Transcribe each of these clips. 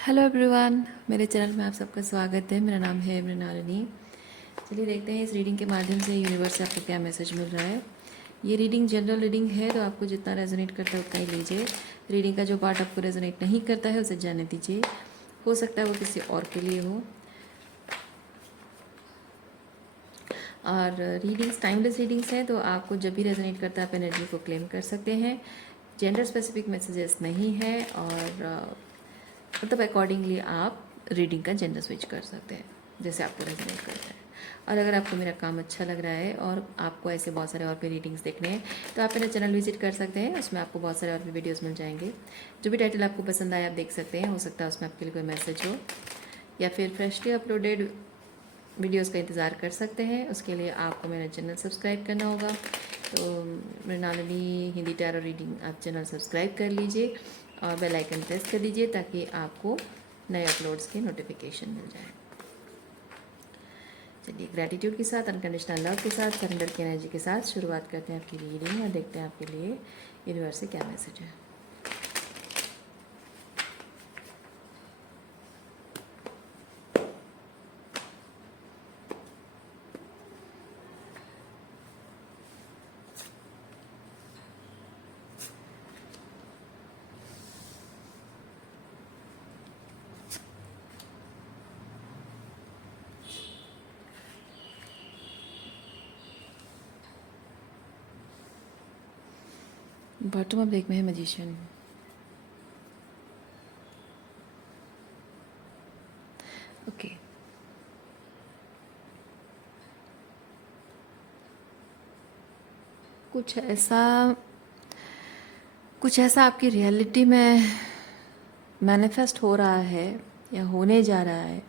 Hello everyone, मेरे channel में आप सबका स्वागत है। मेरा नाम है मृणालिनी। चलिए देखते हैं इस रीडिंग के माध्यम से यूनिवर्स से आपको क्या मैसेज मिल रहा है। ये रीडिंग जनरल रीडिंग है, तो आपको जितना रेजोनेट करता है उतना ही लीजिए। रीडिंग का जो पार्ट आपको रेजोनेट नहीं करता है उसे जाने दीजिए। हो सकता है वो किसी और के लिए हो। और रीडिंग्स टाइमलेस रीडिंग्स हैं, तो आपको जब भी रेजोनेट करता है आप एनर्जी को क्लेम कर सकते हैं। जेंडर स्पेसिफिक मैसेजेस नहीं है और मतलब अकॉर्डिंगली आप रीडिंग का जेंडर स्विच कर सकते हैं जैसे आपको रेजोनेट करता है। और अगर आपको मेरा काम अच्छा लग रहा है और आपको ऐसे बहुत सारे और भी रीडिंग्स देखने हैं तो आप मेरा चैनल विजिट कर सकते हैं। उसमें आपको बहुत सारे और भी वीडियोस मिल जाएंगे। जो भी टाइटल आपको पसंद आए आप देख सकते हैं। हो सकता है उसमें आपके लिए कोई मैसेज हो, या फिर फ्रेशली अपलोडेड वीडियोस का इंतज़ार कर सकते हैं। उसके लिए आपको मेरा चैनल सब्सक्राइब करना होगा। तो मृणालिनी हिंदी टैरो रीडिंग आप चैनल सब्सक्राइब कर लीजिए और बेल आइकन प्रेस कर दीजिए ताकि आपको नए अपलोड्स के नोटिफिकेशन मिल जाए। चलिए ग्रैटिट्यूड के साथ, अनकंडीशनल लव के साथ, सरेंडर की एनर्जी के साथ शुरुआत करते हैं आपकी रीडिंग और देखते हैं आपके लिए यूनिवर्स से क्या मैसेज है। बॉटम ऑफ डेक में है मैजिशियन। ओके, कुछ ऐसा आपकी रियलिटी में मैनिफेस्ट हो रहा है या होने जा रहा है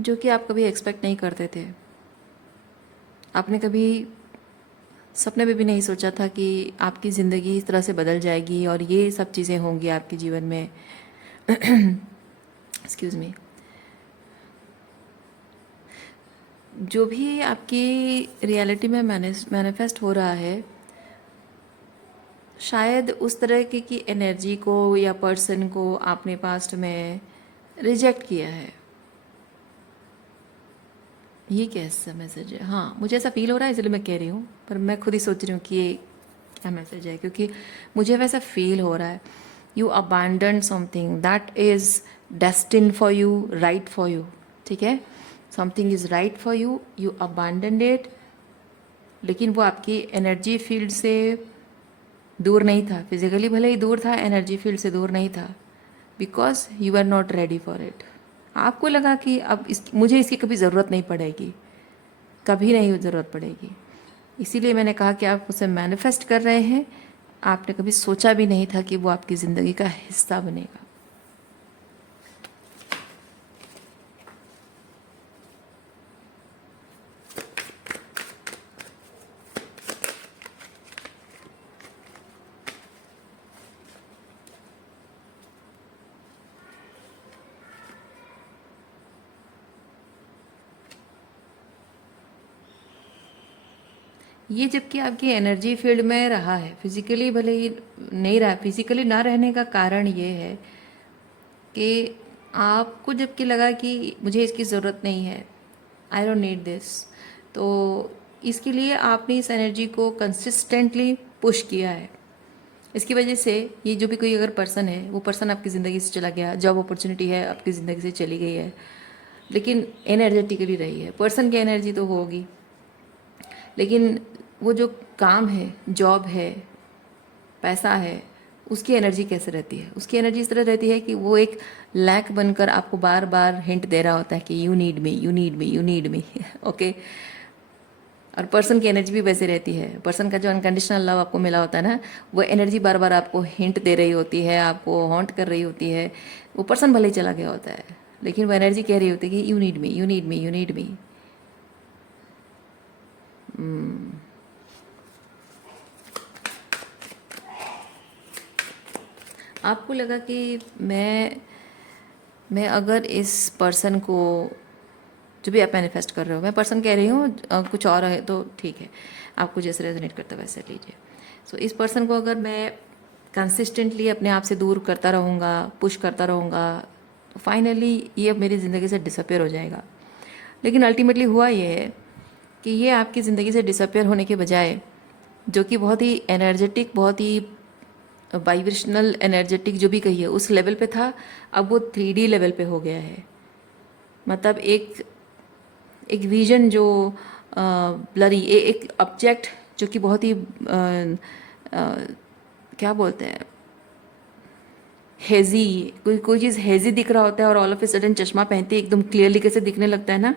जो कि आप कभी एक्सपेक्ट नहीं करते थे। आपने कभी सपने में भी नहीं सोचा था कि आपकी ज़िंदगी इस तरह से बदल जाएगी और ये सब चीज़ें होंगी आपके जीवन में। Excuse me. जो भी आपकी रियलिटी में मैनिफेस्ट हो रहा है, शायद उस तरह की एनर्जी को या पर्सन को आपने पास्ट में रिजेक्ट किया है। ये कैसा मैसेज है? हाँ, मुझे ऐसा फील हो रहा है इसलिए मैं कह रही हूँ, पर मैं खुद ही सोच रही हूँ कि ये क्या मैसेज है, क्योंकि मुझे वैसा फील हो रहा है। You abandon something that is destine for you, right for you. ठीक है, something is right for you, you abandon it. लेकिन वो आपकी एनर्जी फील्ड से दूर नहीं था। फिजिकली भले ही दूर था, एनर्जी फील्ड से दूर नहीं था, because you are not ready for it. आपको लगा कि अब मुझे इसकी कभी ज़रूरत नहीं पड़ेगी, कभी नहीं ज़रूरत पड़ेगी। इसीलिए मैंने कहा कि आप उसे मैनिफेस्ट कर रहे हैं। आपने कभी सोचा भी नहीं था कि वो आपकी ज़िंदगी का हिस्सा बनेगा। ये जबकि आपकी एनर्जी फील्ड में रहा है, फिजिकली भले ही नहीं रहा। फिजिकली ना रहने का कारण ये है कि आपको जबकि लगा कि मुझे इसकी ज़रूरत नहीं है, आई डोंट नीड दिस, तो इसके लिए आपने इस एनर्जी को कंसिस्टेंटली पुश किया है। इसकी वजह से ये जो भी कोई अगर पर्सन है, वो पर्सन आपकी ज़िंदगी से चला गया, जॉब अपॉर्चुनिटी है आपकी ज़िंदगी से चली गई है, लेकिन एनर्जेटिकली रही है। पर्सन की एनर्जी तो होगी, लेकिन वो जो काम है, जॉब है, पैसा है, उसकी एनर्जी कैसे रहती है? उसकी एनर्जी इस तरह रहती है कि वो एक लैक बनकर आपको बार बार हिंट दे रहा होता है कि you need me, you need me, you need me. Okay. और पर्सन की एनर्जी भी वैसे रहती है। पर्सन का जो अनकंडीशनल लव आपको मिला होता है ना, वो एनर्जी बार बार आपको हिंट दे रही होती है, आपको हॉन्ट कर रही होती है। वो पर्सन भले ही चला गया होता है, लेकिन वो एनर्जी कह रही होती है कि you need me, you need me, you need me. आपको लगा कि मैं अगर इस पर्सन को, जो भी आप मैनिफेस्ट कर रहे हो, मैं पर्सन कह रही हूँ, कुछ और है तो ठीक है, आपको जैसे रेजोनेट करता है वैसे लीजिए। सो इस पर्सन को अगर मैं कंसिस्टेंटली अपने आप से दूर करता रहूँगा, पुश करता रहूँगा, तो फाइनली ये अब मेरी ज़िंदगी से डिसअपेयर हो जाएगा। लेकिन अल्टीमेटली हुआ ये है कि ये आपकी ज़िंदगी से डिसअपेयर होने के बजाय, जो कि बहुत ही एनर्जेटिक, बहुत ही वाइब्रेशनल एनर्जेटिक जो भी कहिए उस लेवल पे था, अब वो 3D लेवल पे हो गया है। मतलब एक एक विजन जो ब्लरी, एक ऑब्जेक्ट जो कि बहुत ही क्या बोलते हैं, हेजी, कोई चीज़ हेजी दिख रहा होता है और ऑल ऑफ ए सडन चश्मा पहनते ही एकदम क्लियरली कैसे दिखने लगता है ना,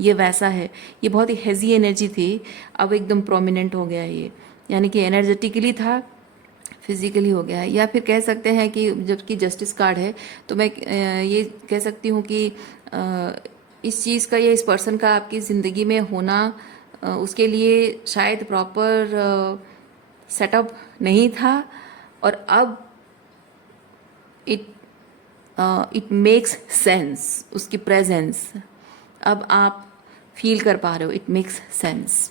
ये वैसा है। ये बहुत ही हेजी एनर्जी थी, अब एकदम प्रोमिनेंट हो गया है ये, यानी कि एनर्जेटिकली था, फिजिकली हो गया है। या फिर कह सकते हैं कि जबकि जस्टिस कार्ड है, तो मैं ये कह सकती हूँ कि इस चीज़ का या इस पर्सन का आपकी ज़िंदगी में होना उसके लिए शायद प्रॉपर सेटअप नहीं था, और अब इट इट मेक्स सेंस, उसकी प्रेजेंस अब आप फील कर पा रहे हो, इट मेक्स सेंस।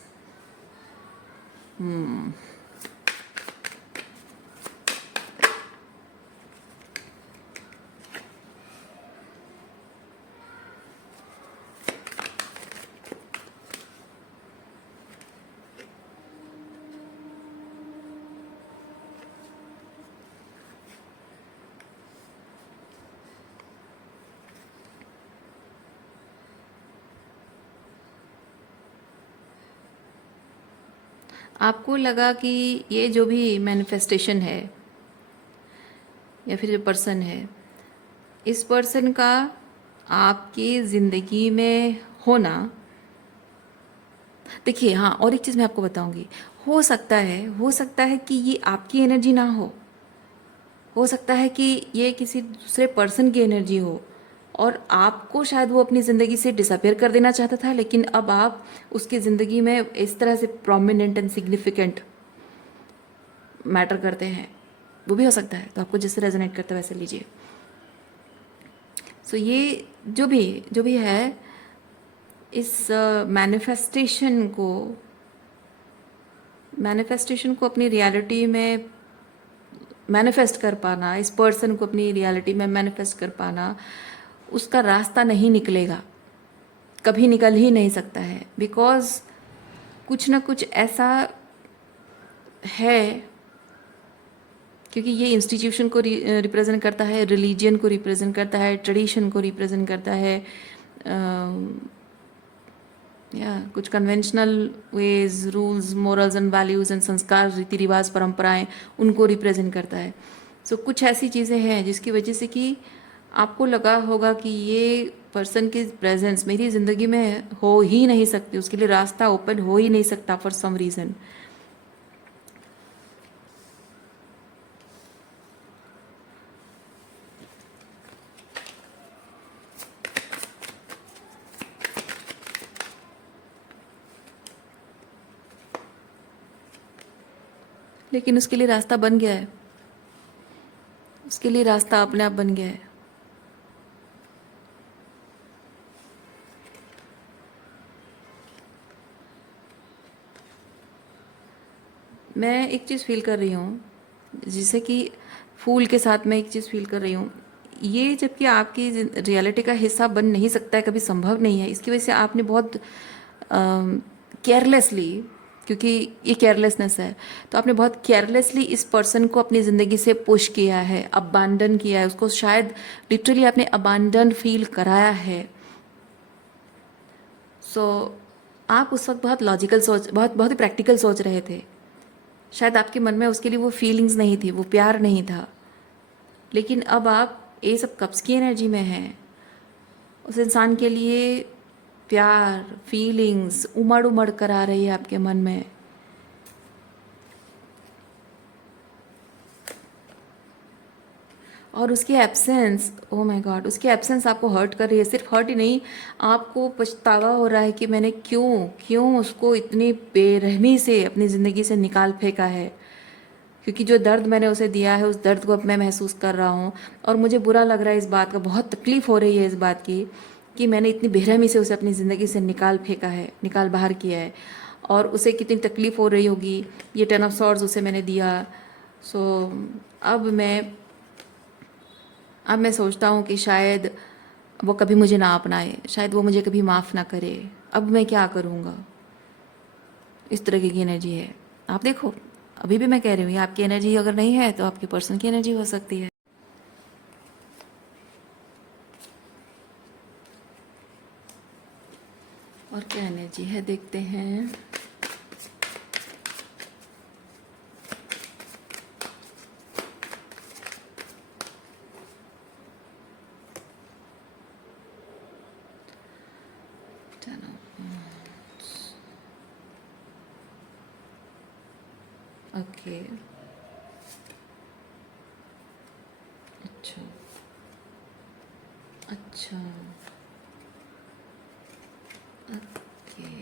आपको लगा कि ये जो भी मैनिफेस्टेशन है या फिर जो पर्सन है, इस पर्सन का आपकी ज़िंदगी में होना, देखिए हाँ, और एक चीज़ मैं आपको बताऊंगी, हो सकता है कि ये आपकी एनर्जी ना हो सकता है कि ये किसी दूसरे पर्सन की एनर्जी हो, और आपको शायद वो अपनी ज़िंदगी से डिसअपेयर कर देना चाहता था, लेकिन अब आप उसकी ज़िंदगी में इस तरह से प्रोमिनेंट एंड सिग्निफिकेंट मैटर करते हैं, वो भी हो सकता है। तो आपको जिससे रेजोनेट करता है वैसे लीजिए। सो ये जो भी है, इस मैनिफेस्टेशन को अपनी रियलिटी में मैनिफेस्ट कर पाना, इस पर्सन को अपनी रियलिटी में मैनिफेस्ट कर पाना, उसका रास्ता नहीं निकलेगा, कभी निकल ही नहीं सकता है। बिकॉज कुछ ना कुछ ऐसा है, क्योंकि ये इंस्टीट्यूशन को रिप्रेजेंट करता है, रिलीजियन को रिप्रेजेंट करता है, ट्रेडिशन को रिप्रेजेंट करता है, या कुछ conventional ways, rules, morals and values and संस्कार, रीति रिवाज, परंपराएं, उनको रिप्रेजेंट करता है। सो कुछ ऐसी चीज़ें हैं जिसकी वजह से कि आपको लगा होगा कि ये पर्सन की प्रेजेंस मेरी ज़िंदगी में हो ही नहीं सकती, उसके लिए रास्ता ओपन हो ही नहीं सकता फॉर सम रीज़न। लेकिन उसके लिए रास्ता बन गया है, उसके लिए रास्ता अपने आप बन गया है। मैं एक चीज़ फील कर रही हूँ, जैसे कि फूल के साथ मैं एक चीज़ फील कर रही हूँ, ये जबकि आपकी रियलिटी का हिस्सा बन नहीं सकता है, कभी संभव नहीं है। इसकी वजह से आपने बहुत केयरलेसली, क्योंकि ये केयरलेसनेस है, तो आपने बहुत केयरलेसली इस पर्सन को अपनी ज़िंदगी से पुश किया है, अबांडन किया है उसको, शायद लिटरली आपने अबांडन फील कराया है। सो आप उस वक्त बहुत लॉजिकल सोच, बहुत ही प्रैक्टिकल सोच रहे थे। शायद आपके मन में उसके लिए वो फीलिंग्स नहीं थी, वो प्यार नहीं था। लेकिन अब आप ये सब कब्ज़ की एनर्जी में हैं, उस इंसान के लिए प्यार, फीलिंग्स उमड़ उमड़ कर आ रही है आपके मन में। और उसकी एब्सेंस, ओ माय गॉड, उसकी एब्सेंस आपको हर्ट कर रही है। सिर्फ हर्ट ही नहीं, आपको पछतावा हो रहा है कि मैंने क्यों उसको इतनी बेरहमी से अपनी ज़िंदगी से निकाल फेंका है। क्योंकि जो दर्द मैंने उसे दिया है, उस दर्द को अब मैं महसूस कर रहा हूँ, और मुझे बुरा लग रहा है इस बात का, बहुत तकलीफ़ हो रही है इस बात की कि मैंने इतनी बेरहमी से उसे अपनी ज़िंदगी से निकाल फेंका है, निकाल बाहर किया है, और उसे कितनी तकलीफ़ हो रही होगी। ये 10 ऑफ सॉर्ड्स उसे मैंने दिया। सो अब मैं अब मैं सोचता हूँ कि शायद वो कभी मुझे ना अपनाए, शायद वो मुझे कभी माफ़ ना करे। अब मैं क्या करूँगा? इस तरह की एनर्जी है। आप देखो, अभी भी मैं कह रही हूँ, ये आपकी एनर्जी अगर नहीं है तो आपके पर्सन की एनर्जी हो सकती है। और क्या एनर्जी है देखते हैं। ओके, अच्छा अच्छा, ओके।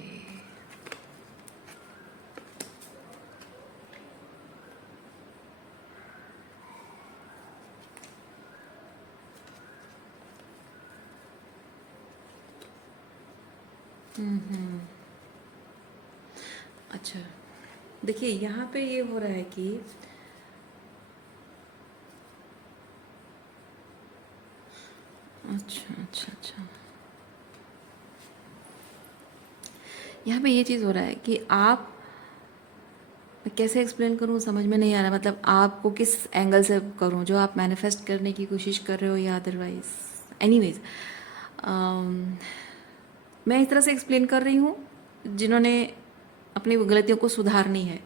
अच्छा, देखिए यहाँ पे ये हो रहा है कि अच्छा अच्छा अच्छा, यहाँ पे ये चीज़ हो रहा है कि आप, मैं कैसे एक्सप्लेन करूँ समझ में नहीं आ रहा, मतलब आपको किस एंगल से करूँ, जो आप मैनिफेस्ट करने की कोशिश कर रहे हो या अदरवाइज। एनीवेज, मैं इस तरह से एक्सप्लेन कर रही हूँ जिन्होंने अपनी गलतियों को सुधारनी है।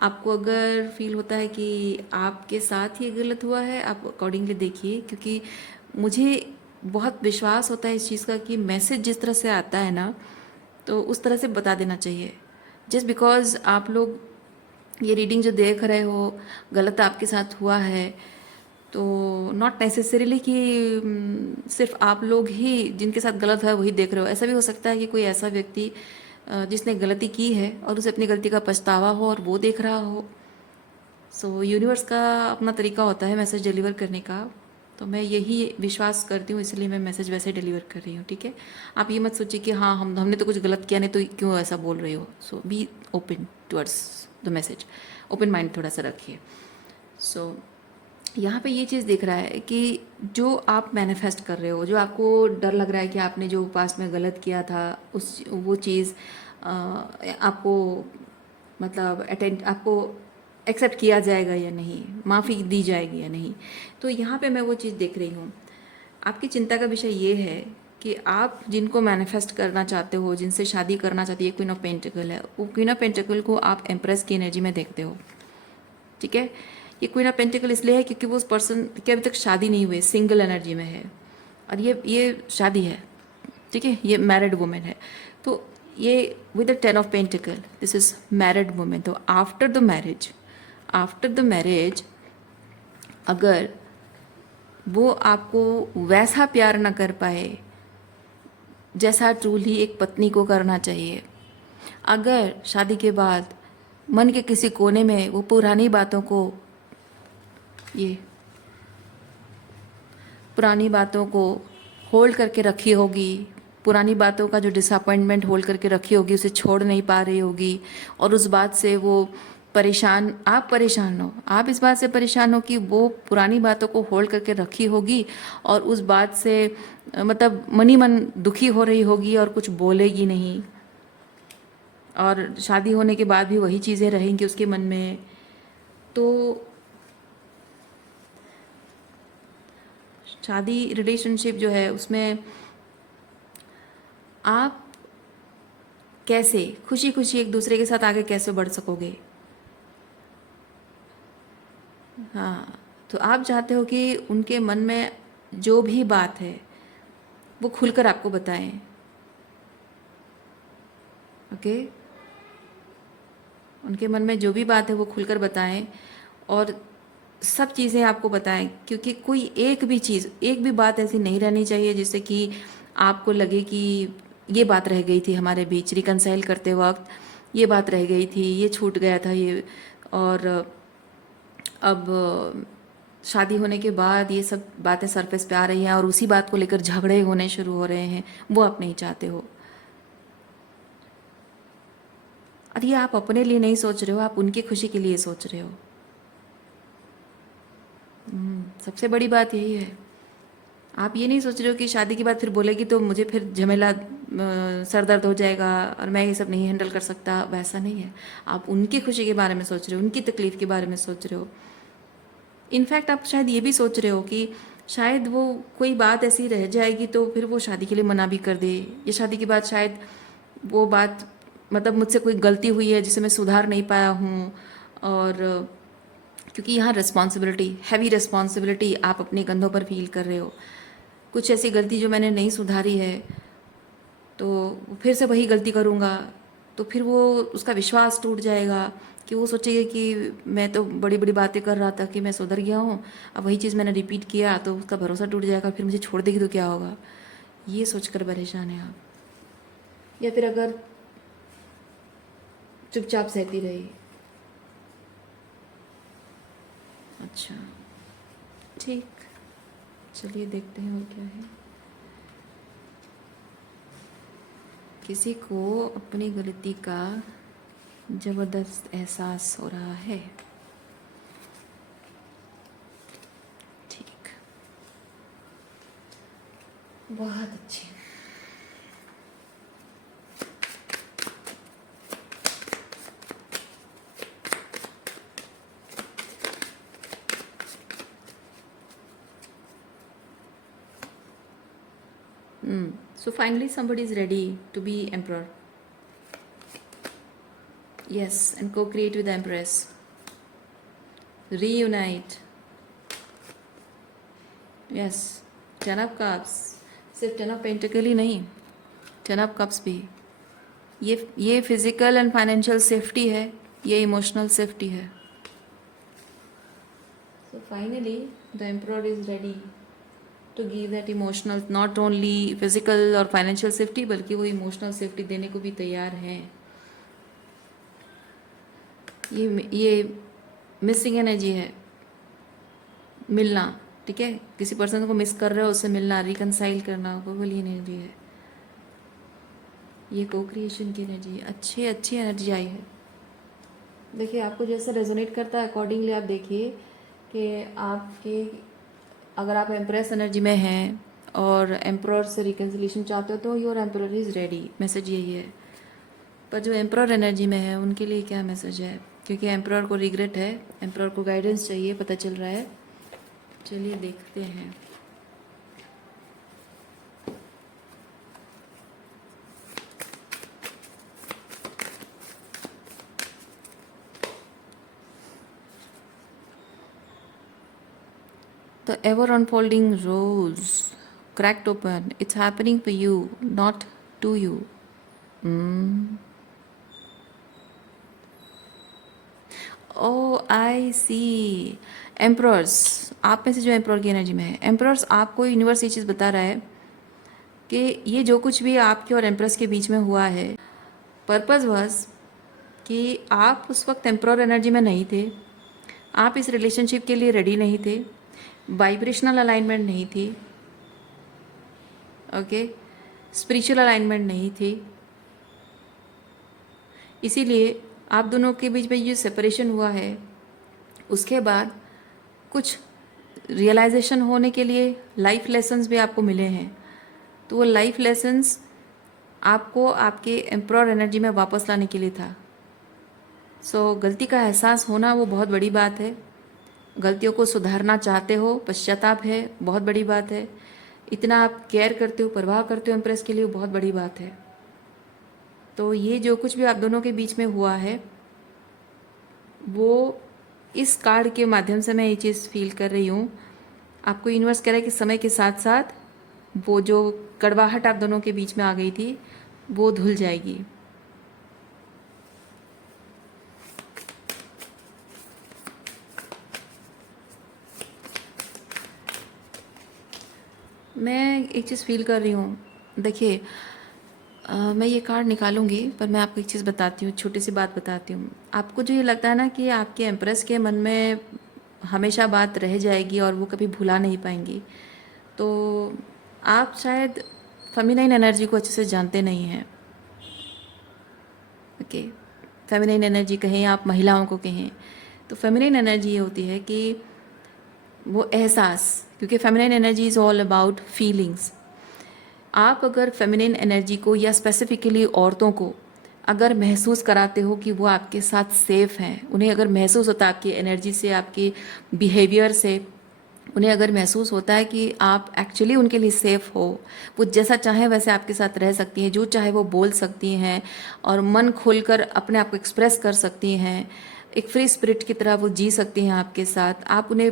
आपको अगर फील होता है कि आपके साथ ही गलत हुआ है, आप अकॉर्डिंगली देखिए, क्योंकि मुझे बहुत विश्वास होता है इस चीज़ का कि मैसेज जिस तरह से आता है ना, तो उस तरह से बता देना चाहिए। जस्ट बिकॉज आप लोग ये रीडिंग जो देख रहे हो, गलत आपके साथ हुआ है, तो नॉट नेसेसरीली कि सिर्फ आप लोग ही जिनके साथ गलत है वही देख रहे हो। ऐसा भी हो सकता है कि कोई ऐसा व्यक्ति जिसने गलती की है और उसे अपनी गलती का पछतावा हो और वो देख रहा हो। सो यूनिवर्स का अपना तरीका होता है मैसेज डिलीवर करने का, तो मैं यही विश्वास करती हूँ, इसलिए मैं मैसेज वैसे डिलीवर कर रही हूँ। ठीक है, आप ये मत सोचिए कि हाँ हमने तो कुछ गलत किया नहीं तो क्यों ऐसा बोल रही हो। So be open towards the message, open mind थोड़ा सा रखिए। सो यहाँ पे ये चीज़ दिख रहा है कि जो आप मैनिफेस्ट कर रहे हो, जो आपको डर लग रहा है कि आपने जो पास्ट में गलत किया था उस वो चीज़ आपको, मतलब अटेंड, आपको एक्सेप्ट किया जाएगा या नहीं, माफ़ी दी जाएगी या नहीं। तो यहाँ पे मैं वो चीज़ देख रही हूँ। आपकी चिंता का विषय ये है कि आप जिनको मैनिफेस्ट करना चाहते हो, जिनसे शादी करना चाहती है, क्वीन ऑफ पेंटिकल है, वो क्वीन ऑफ पेंटिकल को आप एम्प्रेस की एनर्जी में देखते हो। ठीक है, ये क्वीन ऑफ पेंटिकल इसलिए है क्योंकि वो उस पर्सन की अभी तक शादी नहीं हुई, सिंगल एनर्जी में है, और ये शादी है। ठीक है, ये मैरिड वुमेन है। तो ये with the 10 of pentacle, this is married women. तो आफ्टर द मैरिज अगर वो आपको वैसा प्यार ना कर पाए जैसा ट्रूली एक पत्नी को करना चाहिए, अगर शादी के बाद मन के किसी कोने में वो पुरानी बातों को, ये पुरानी बातों को होल्ड करके रखी होगी, पुरानी बातों का जो डिसअपॉइंटमेंट होल्ड करके रखी होगी उसे छोड़ नहीं पा रही होगी, और उस बात से वो परेशान, आप परेशान हो, आप इस बात से परेशान हो कि वो पुरानी बातों को होल्ड करके रखी होगी और उस बात से मतलब मन ही मन दुखी हो रही होगी और कुछ बोलेगी नहीं, और शादी होने के बाद भी वही चीज़ें रहेंगी उसके मन में। तो शादी रिलेशनशिप जो है उसमें आप कैसे खुशी खुशी एक दूसरे के साथ आगे कैसे बढ़ सकोगे। हाँ, तो आप चाहते हो कि उनके मन में जो भी बात है वो खुलकर आपको बताएं। ओके, उनके मन में जो भी बात है वो खुलकर बताएं और सब चीज़ें आपको बताएं, क्योंकि कोई एक भी चीज़, एक भी बात ऐसी नहीं रहनी चाहिए जिससे कि आपको लगे कि ये बात रह गई थी हमारे बीच, रिकनसाइल करते वक्त ये बात रह गई थी, ये छूट गया था ये, और अब शादी होने के बाद ये सब बातें सरफेस पे आ रही हैं और उसी बात को लेकर झगड़े होने शुरू हो रहे हैं, वो आप नहीं चाहते हो। और ये आप अपने लिए नहीं सोच रहे हो, आप उनकी खुशी के लिए सोच रहे हो। सबसे बड़ी बात यही है। आप ये नहीं सोच रहे हो कि शादी के बाद फिर बोलेगी तो मुझे फिर झमेला सर दर्द हो जाएगा और मैं ये सब नहीं हैंडल कर सकता, वैसा नहीं है। आप उनकी खुशी के बारे में सोच रहे हो, उनकी तकलीफ़ के बारे में सोच रहे हो। इनफैक्ट आप शायद ये भी सोच रहे हो कि शायद वो कोई बात ऐसी रह जाएगी तो फिर वो शादी के लिए मना भी कर दे, या शादी के बाद शायद वो बात मतलब मुझसे कोई गलती हुई है जिसे मैं सुधार नहीं पाया हूँ। और क्योंकि यहाँ रिस्पॉन्सिबिलिटी, हैवी रिस्पॉन्सिबिलिटी आप अपने कंधों पर फील कर रहे हो। कुछ ऐसी गलती जो मैंने नहीं सुधारी है तो फिर से वही गलती करूँगा, तो फिर वो उसका विश्वास टूट जाएगा कि वो सोचेगा कि मैं तो बड़ी बड़ी बातें कर रहा था कि मैं सुधर गया हूँ, अब वही चीज़ मैंने रिपीट किया तो उसका भरोसा टूट जाएगा, फिर मुझे छोड़ देगी तो क्या होगा। ये सोचकर परेशान है आप। या फिर अगर चुपचाप सहती रही। अच्छा, ठीक, चलिए देखते हैं और क्या है। किसी को अपनी गलती का ज़बरदस्त एहसास हो रहा है। ठीक, बहुत अच्छे। So finally somebody is ready to be emperor. Yes, and co-create with the empress. Reunite. Yes, Ten of Cups. सिर्फ Ten of Pentacle ही नहीं, Ten of Cups भी। ये फिजिकल एंड फाइनेंशियल सेफ्टी है, ये इमोशनल सेफ्टी है। So finally the emperor is ready to give that emotional, not only physical और financial safety, बल्कि वो इमोशनल सेफ्टी देने को भी तैयार हैं। ये मिसिंग एनर्जी है, मिलना। ठीक है, किसी पर्सन को मिस कर रहे हो, उससे मिलना, रिकनसाइल करना, वो वाली एनर्जी है। ये को क्रिएशन की एनर्जी, अच्छी एनर्जी आई है। देखिए आपको जैसे रेजोनेट करता है अकॉर्डिंगली आप देखिए कि आपके, अगर आप एम्प्रेस एनर्जी में हैं और एम्प्रर से रिकन्सिलेशन चाहते हो तो your emperor is ready, message यही है। पर जो एम्प्रर एनर्जी में है उनके लिए क्या मैसेज है, क्योंकि एम्प्रर को रिग्रेट है, एम्प्रर को गाइडेंस चाहिए, पता चल रहा है। चलिए देखते हैं। The ever unfolding rose cracked open. It's happening for you, not to you. Oh I see. एम्प्रर्स, आप में से जो एम्प्रर की एनर्जी में है, एम्प्रर्स आपको यूनिवर्स ये चीज़ बता रहा है कि ये जो कुछ भी आपके और एम्प्रेस के बीच में हुआ है, पर्पज़ वाज कि आप उस वक्त एम्प्रर एनर्जी में नहीं थे, आप इस रिलेशनशिप के लिए रेडी नहीं थे, वाइब्रेशनल अलाइनमेंट नहीं थी, ओके, स्पिरिचुअल अलाइनमेंट नहीं थी। इसीलिए आप दोनों के बीच में ये सेपरेशन हुआ है। उसके बाद कुछ रियलाइजेशन होने के लिए लाइफ लेसन्स भी आपको मिले हैं, तो वो लाइफ लेसन्स आपको आपके एम्प्रर एनर्जी में वापस लाने के लिए था। सो गलती का एहसास होना वो बहुत बड़ी बात है। गलतियों को सुधारना चाहते हो, पश्चाताप है, बहुत बड़ी बात है। इतना आप केयर करते हो, परवाह करते हो एम्प्रेस के लिए, वो बहुत बड़ी बात है। तो ये जो कुछ भी आप दोनों के बीच में हुआ है, वो इस कार्ड के माध्यम से मैं ये चीज़ फील कर रही हूँ। आपको यूनिवर्स कह रहा है कि समय के साथ साथ वो जो कड़वाहट आप दोनों के बीच में आ गई थी वो धुल जाएगी। मैं एक चीज़ फील कर रही हूँ। देखिए मैं ये कार्ड निकालूंगी, पर मैं आपको एक चीज़ बताती हूँ, छोटी सी बात बताती हूँ। आपको जो ये लगता है ना कि आपके एम्प्रेस के मन में हमेशा बात रह जाएगी और वो कभी भुला नहीं पाएंगी, तो आप शायद फेमिनाइन एनर्जी को अच्छे से जानते नहीं हैं। ओके, फेमिनाइन एनर्जी कहें, आप महिलाओं को कहें, तो फेमिनाइन एनर्जी ये होती है कि वो एहसास, क्योंकि feminine energy is all about feelings. आप अगर फेमिनिन एनर्जी को या स्पेसिफिकली औरतों को अगर महसूस कराते हो कि वो आपके साथ सेफ हैं, उन्हें अगर महसूस होता है आपकी एनर्जी से, आपके बिहेवियर से, उन्हें अगर महसूस होता है कि आप एक्चुअली उनके लिए सेफ हो, वो जैसा चाहे वैसे आपके साथ रह सकती हैं, जो चाहे वो बोल सकती हैं और मन खोलकर अपने आप को एक्सप्रेस कर सकती हैं, एक फ्री स्पिरिट की तरह वो जी सकती हैं आपके साथ, आप उन्हें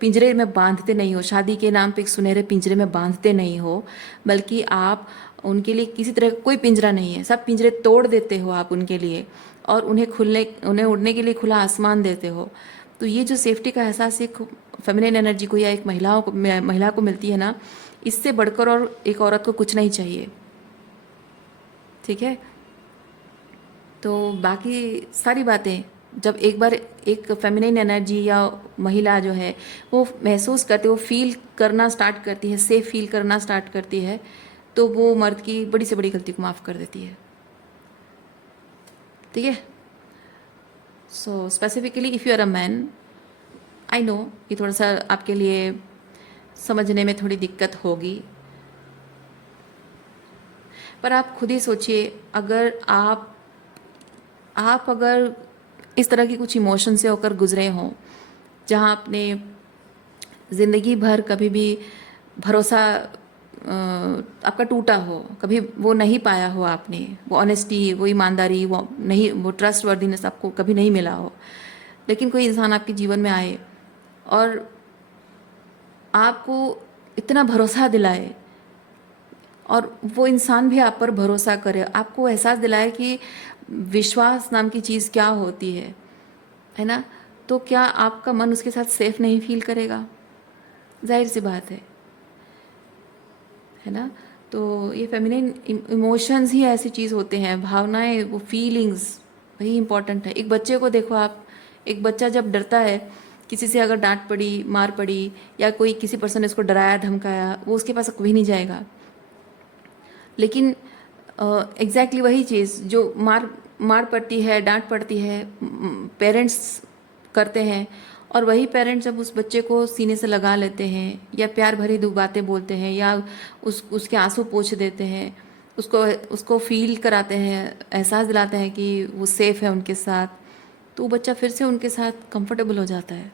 पिंजरे में बांधते नहीं हो, शादी के नाम पे एक सुनहरे पिंजरे में बांधते नहीं हो, बल्कि आप उनके लिए किसी तरह का कोई पिंजरा नहीं है, सब पिंजरे तोड़ देते हो आप उनके लिए, और उन्हें उड़ने के लिए खुला आसमान देते हो। तो ये जो सेफ्टी का एहसास एक फेमिनिन एनर्जी को या एक महिला को मिलती है ना, इससे बढ़कर और एक औरत को कुछ नहीं चाहिए। ठीक है, तो बाकी सारी बातें जब एक बार एक फेमिनिन एनर्जी या महिला जो है वो महसूस करती है, वो फील करना स्टार्ट करती है, सेफ फील करना स्टार्ट करती है, तो वो मर्द की बड़ी से बड़ी गलती को माफ़ कर देती है। ठीक है, so specifically if you are a man, I know ये थोड़ा सा आपके लिए समझने में थोड़ी दिक्कत होगी, पर आप खुद ही सोचिए, अगर आप अगर इस तरह की कुछ इमोशन से होकर गुजरे हों, जहाँ आपने ज़िंदगी भर कभी भी भरोसा आपका टूटा हो, कभी वो नहीं पाया हो आपने, वो ऑनेस्टी, वो ईमानदारी, वो नहीं, वो ट्रस्ट वर्दीनेस आपको कभी नहीं मिला हो, लेकिन कोई इंसान आपके जीवन में आए और आपको इतना भरोसा दिलाए, और वो इंसान भी आप पर भरोसा करे, आपको एहसास दिलाए कि विश्वास नाम की चीज़ क्या होती है ना, तो क्या आपका मन उसके साथ सेफ नहीं फील करेगा? जाहिर सी बात है ना। तो ये फेमिनिन इमोशंस ही ऐसी चीज़ होते हैं, भावनाएं, वो फीलिंग्स, वही इम्पोर्टेंट है। एक बच्चे को देखो आप, एक बच्चा जब डरता है, किसी से अगर डांट पड़ी, मार पड़ी, या कोई किसी पर्सन ने उसको डराया धमकाया, वो उसके पास कभी नहीं जाएगा। लेकिन एग्जैक्टली वही चीज़ जो मार पड़ती है, डांट पड़ती है, पेरेंट्स करते हैं, और वही पेरेंट्स जब उस बच्चे को सीने से लगा लेते हैं या प्यार भरी दो बातें बोलते हैं या उसके आंसू पोंछ देते हैं, उसको उसको फील कराते हैं, एहसास दिलाते हैं कि वो सेफ़ है उनके साथ, तो वो बच्चा फिर से उनके साथ कंफर्टेबल हो जाता है।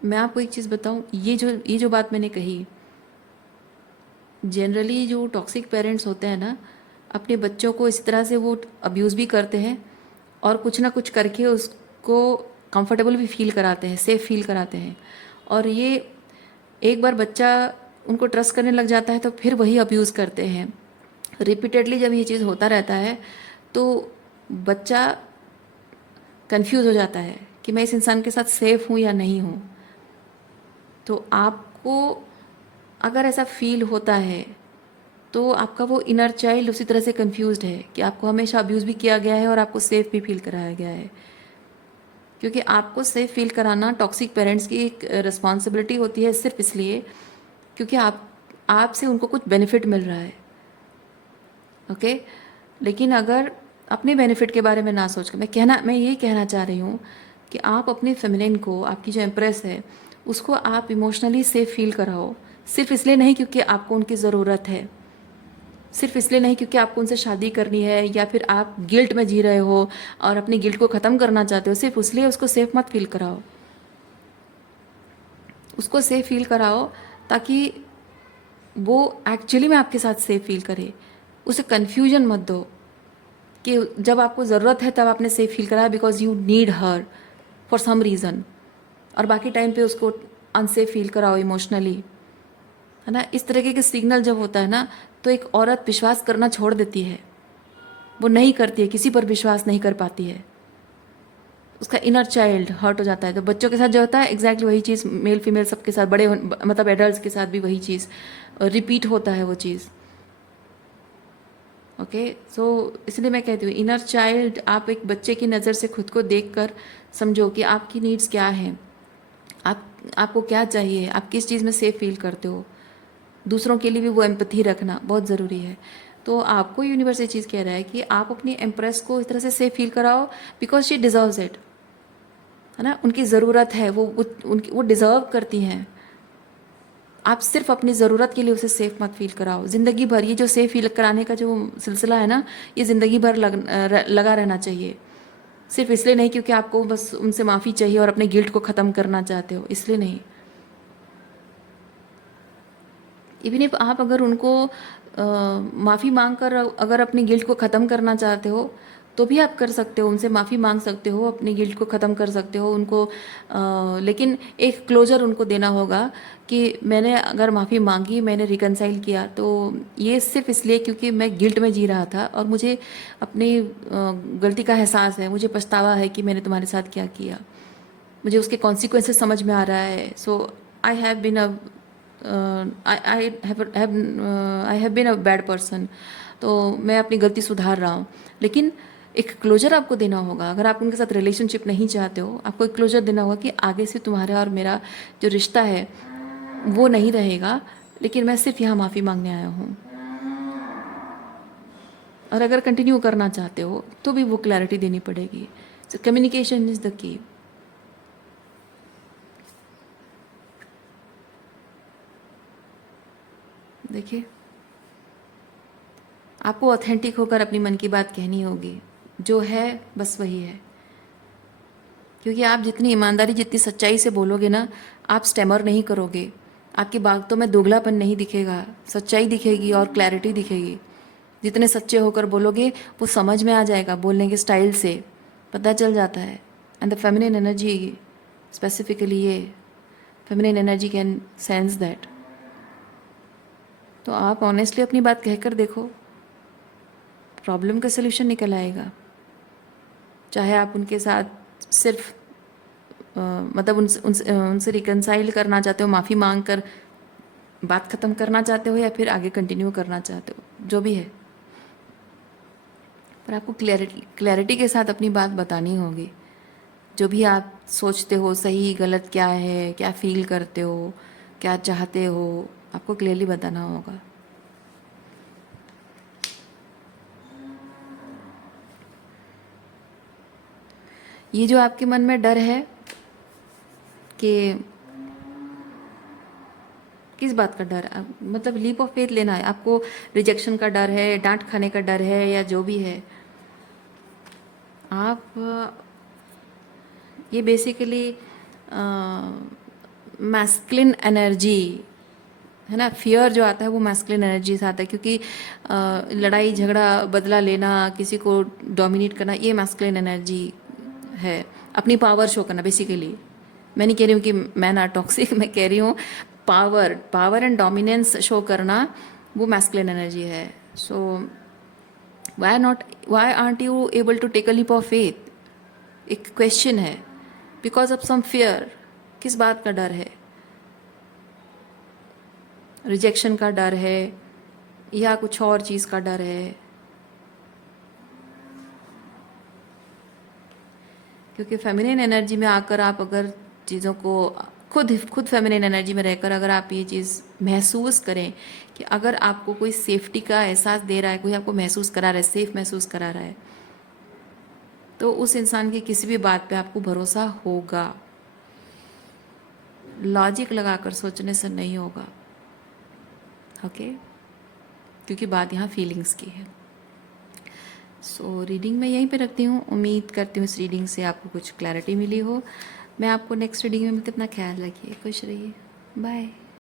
मैं आपको एक चीज़ बताऊं, ये जो बात मैंने कही, जनरली जो टॉक्सिक पेरेंट्स होते हैं ना, अपने बच्चों को इस तरह से वो अब्यूज़ भी करते हैं और कुछ ना कुछ करके उसको कंफर्टेबल भी फील कराते हैं, सेफ फील कराते हैं, और ये एक बार बच्चा उनको ट्रस्ट करने लग जाता है तो फिर वही अब्यूज़ करते हैं। रिपीटेडली जब ये चीज़ होता रहता है तो बच्चा कंफ्यूज हो जाता है कि मैं इस इंसान के साथ सेफ हूँ या नहीं हूँ। तो आपको अगर ऐसा फील होता है तो आपका वो इनर चाइल्ड उसी तरह से कंफ्यूज्ड है कि आपको हमेशा अब्यूज़ भी किया गया है और आपको सेफ भी फील कराया गया है, क्योंकि आपको सेफ फील कराना टॉक्सिक पेरेंट्स की एक रिस्पॉन्सिबिलिटी होती है, सिर्फ इसलिए क्योंकि आपसे उनको कुछ बेनिफिट मिल रहा है। ओके, लेकिन अगर अपने बेनिफिट के बारे में ना सोच कर, मैं ये कहना चाह रही हूँ कि आप अपने फेमिनिन को, आपकी जो एम्प्रेस है, उसको आप इमोशनली सेफ फील कराओ, सिर्फ इसलिए नहीं क्योंकि आपको उनकी ज़रूरत है, सिर्फ इसलिए नहीं क्योंकि आपको उनसे शादी करनी है या फिर आप गिल्ट में जी रहे हो और अपनी गिल्ट को ख़त्म करना चाहते हो, सिर्फ इसलिए उसको सेफ मत फील कराओ। उसको सेफ फील कराओ ताकि वो एक्चुअली में आपके साथ सेफ फील करे। उसे कन्फ्यूजन मत दो कि जब आपको ज़रूरत है तब आपने सेफ फील करा because you need her for some reason, और बाकी टाइम पे उसको अनसेफ फील कराओ इमोशनली, है ना। इस तरीके के सिग्नल जब होता है ना, तो एक औरत विश्वास करना छोड़ देती है, वो नहीं करती है, किसी पर विश्वास नहीं कर पाती है, उसका इनर चाइल्ड हर्ट हो जाता है। तो बच्चों के साथ जो होता है एग्जैक्टली वही चीज़ मेल फीमेल सबके साथ, मतलब एडल्ट के साथ भी वही चीज़ रिपीट होता है वो चीज़। ओके, सो इसलिए मैं कहती हूँ इनर चाइल्ड, आप एक बच्चे की नज़र से खुद को देखकर समझो कि आपकी नीड्स क्या हैं, आपको क्या चाहिए, आप किस चीज़ में सेफ फील करते हो। दूसरों के लिए भी वो एम्पैथी रखना बहुत ज़रूरी है। तो आपको यूनिवर्स ये चीज़ कह रहा है कि आप अपनी एम्प्रेस को इस तरह से सेफ फील कराओ बिकॉज शी डिज़र्व्स इट। है ना, उनकी ज़रूरत है, वो डिज़र्व करती हैं। आप सिर्फ अपनी ज़रूरत के लिए उसे सेफ़ मत फील कराओ। ज़िंदगी भर ये जो सेफ़ फील कराने का जो सिलसिला है ना, ये ज़िंदगी भर लगा रहना चाहिए। सिर्फ इसलिए नहीं क्योंकि आपको बस उनसे माफ़ी चाहिए और अपने गिल्ट को ख़त्म करना चाहते हो, इसलिए नहीं। इवन इफ आप अगर उनको माफ़ी मांग कर अगर अपने गिल्ट को ख़त्म करना चाहते हो तो भी आप कर सकते हो, उनसे माफ़ी मांग सकते हो, अपने गिल्ट को ख़त्म कर सकते हो उनको, लेकिन एक क्लोजर उनको देना होगा कि मैंने अगर माफ़ी मांगी, मैंने रिकनसाइल किया तो ये सिर्फ इसलिए क्योंकि मैं गिल्ट में जी रहा था और मुझे अपनी गलती का एहसास है, मुझे पछतावा है कि मैंने तुम्हारे साथ क्या किया, मुझे उसके कॉन्सिक्वेंसेस समझ में आ रहा है। So I have been a I have been a bad person, तो मैं अपनी गलती सुधार रहा हूँ। लेकिन एक क्लोजर आपको देना होगा। अगर आप उनके साथ रिलेशनशिप नहीं चाहते हो, आपको एक क्लोजर देना होगा कि आगे से तुम्हारा और मेरा जो रिश्ता है वो नहीं रहेगा, लेकिन मैं सिर्फ यहाँ माफ़ी मांगने आया हूँ। और अगर कंटिन्यू करना चाहते हो तो भी वो क्लैरिटी देनी पड़ेगी। So communication is the key. देखिए, आपको ऑथेंटिक होकर अपनी मन की बात कहनी होगी, जो है बस वही है। क्योंकि आप जितनी ईमानदारी, जितनी सच्चाई से बोलोगे ना, आप स्टैमर नहीं करोगे, आपकी बातों में दोगलापन नहीं दिखेगा, सच्चाई दिखेगी और क्लैरिटी दिखेगी। जितने सच्चे होकर बोलोगे वो समझ में आ जाएगा, बोलने के स्टाइल से पता चल जाता है। And the feminine energy, specifically ये feminine energy can sense that. तो आप ऑनेस्टली अपनी बात कहकर देखो, प्रॉब्लम का सलूशन निकल आएगा। चाहे आप उनके साथ सिर्फ मतलब उनसे रिकनसाइल करना चाहते हो, माफ़ी मांग कर बात ख़त्म करना चाहते हो, या फिर आगे कंटिन्यू करना चाहते हो, जो भी है, पर आपको क्लैरिटी के साथ अपनी बात बतानी होगी। जो भी आप सोचते हो, सही गलत क्या है, क्या फील करते हो, क्या चाहते हो, आपको क्लियरली बताना होगा। ये जो आपके मन में डर है कि किस बात का डर, मतलब लीप ऑफ फेथ लेना है आपको, रिजेक्शन का डर है, डांट खाने का डर है, या जो भी है, आप ये बेसिकली मैस्कुलिन एनर्जी है ना, फियर जो आता है वो मैस्कुलिन एनर्जी से आता है, क्योंकि लड़ाई झगड़ा, बदला लेना, किसी को डोमिनेट करना, ये मैस्कुलिन एनर्जी है। अपनी पावर शो करना बेसिकली। मैं नहीं कह रही हूँ कि मैन आर टॉक्सिक, मैं कह रही हूँ पावर एंड डोमिनेंस शो करना, वो मैस्कुलिन एनर्जी है। So why art you able to take a leap of faith? एक क्वेश्चन है। Because of some fear. किस बात का डर है? रिजेक्शन का डर है या कुछ और चीज़ का डर है? क्योंकि फेमिनिन एनर्जी में आकर आप अगर चीज़ों को खुद फेमिनिन एनर्जी में रहकर अगर आप ये चीज़ महसूस करें कि अगर आपको कोई सेफ्टी का एहसास दे रहा है, कोई आपको महसूस करा रहा है, सेफ महसूस करा रहा है, तो उस इंसान की किसी भी बात पे आपको भरोसा होगा। लॉजिक लगाकर सोचने से नहीं होगा। ओके? क्योंकि बात यहाँ फीलिंग्स की है। सो रीडिंग मैं यहीं पे रखती हूँ। उम्मीद करती हूँ इस रीडिंग से आपको कुछ क्लैरिटी मिली हो। मैं आपको नेक्स्ट रीडिंग में मिलती हूँ। अपना ख्याल रखिए, खुश रहिए, बाय।